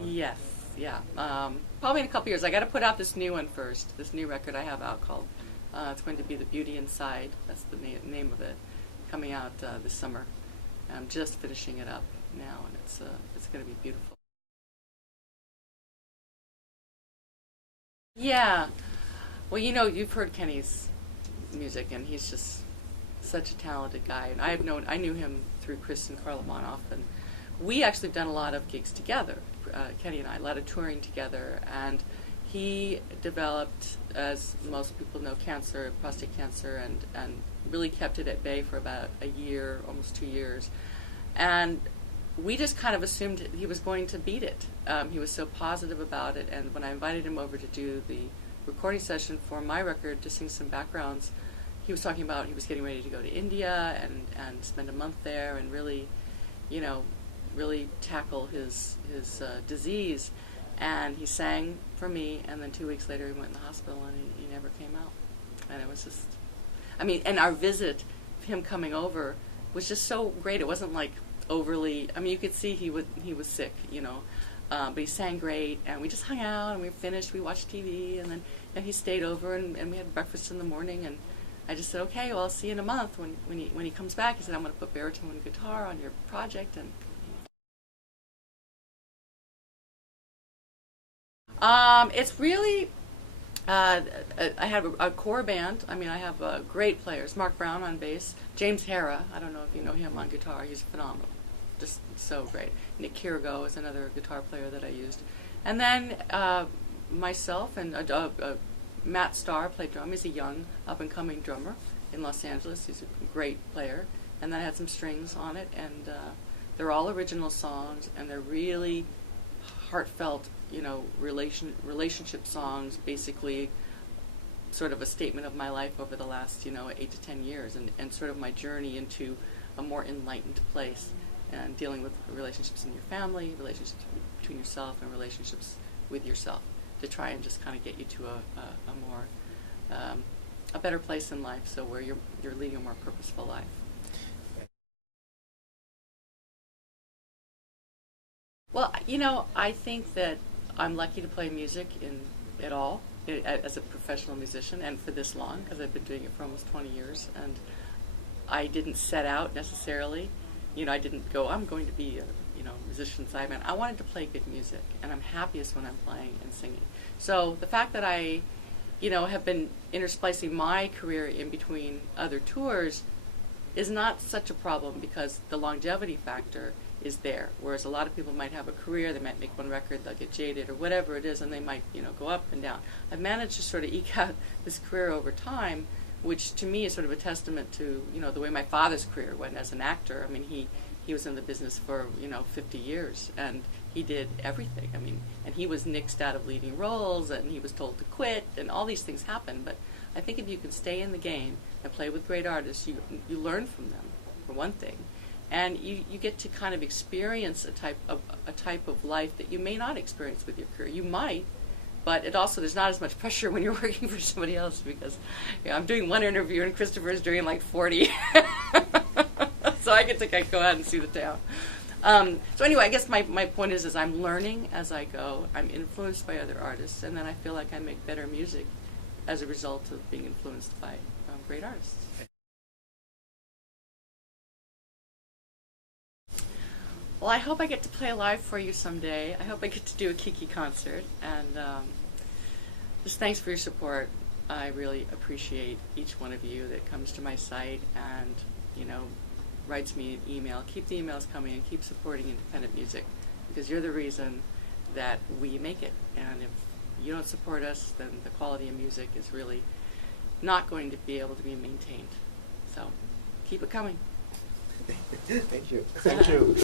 Yes, yeah. Probably in a couple years. I got to put out this new one first. This new record I have out called. It's going to be The Beauty Inside. That's the name of it. Coming out this summer. I'm just finishing it up now, and it's going to be beautiful. Yeah. Well, you've heard Kenny's music, and he's just such a talented guy. And I knew him through Chris and Carla Monoff, and we actually have done a lot of gigs together. Kenny and I, a lot of touring together, and he developed, as most people know, cancer, prostate cancer, and really kept it at bay for about a year, almost 2 years. And we just kind of assumed he was going to beat it. He was so positive about it, and when I invited him over to do the recording session for my record to sing some backgrounds, he was talking about he was getting ready to go to India and spend a month there and really, really tackle his disease. And he sang for me, and then 2 weeks later he went in the hospital and he never came out. And it was just, and our visit, him coming over, was just so great. It wasn't like overly, you could see he was sick, but he sang great, and we just hung out, and we finished, we watched TV, and then he stayed over, and we had breakfast in the morning, and I just said, okay, well, I'll see you in a month when he comes back. He said, I'm going to put baritone and guitar on your project, and it's really, I have a core band. I have great players. Mark Brown on bass, James Hara, I don't know if you know him, on guitar. He's phenomenal, just so great. Nick Kirigo is another guitar player that I used. And then myself and Matt Starr played drum. He's a young, up-and-coming drummer in Los Angeles. He's a great player. And then I had some strings on it, and they're all original songs, and they're really heartfelt, relationship songs, basically sort of a statement of my life over the last, 8 to 10 years, and sort of my journey into a more enlightened place, and dealing with relationships in your family, relationships between yourself, and relationships with yourself, to try and just kind of get you to a more, a better place in life, so where you're leading a more purposeful life. Well, I think that I'm lucky to play music at all, as a professional musician, and for this long, because I've been doing it for almost 20 years, and I didn't set out necessarily. I didn't go, I'm going to be a musician sideman. I wanted to play good music, and I'm happiest when I'm playing and singing. So the fact that I, have been intersplicing my career in between other tours is not such a problem, because the longevity factor is there. Whereas a lot of people might have a career, they might make one record, they'll get jaded or whatever it is, and they might, go up and down. I've managed to sort of eke out this career over time, which to me is sort of a testament to, the way my father's career went as an actor. He was in the business for, 50 years, and he did everything. And he was nixed out of leading roles, and he was told to quit, and all these things happen. But I think if you can stay in the game and play with great artists, you learn from them, for one thing. And you get to kind of experience a type of life that you may not experience with your career. You might, but there's not as much pressure when you're working for somebody else, because I'm doing one interview and Christopher's doing like 40. So I get to go out and see the town. So anyway, I guess my point is I'm learning as I go. I'm influenced by other artists, and then I feel like I make better music as a result of being influenced by great artists. Well, I hope I get to play live for you someday. I hope I get to do a Kiki concert. And just thanks for your support. I really appreciate each one of you that comes to my site and, writes me an email. Keep the emails coming, and keep supporting independent music, because you're the reason that we make it. And if you don't support us, then the quality of music is really not going to be able to be maintained. So keep it coming. Thank you. Thank you.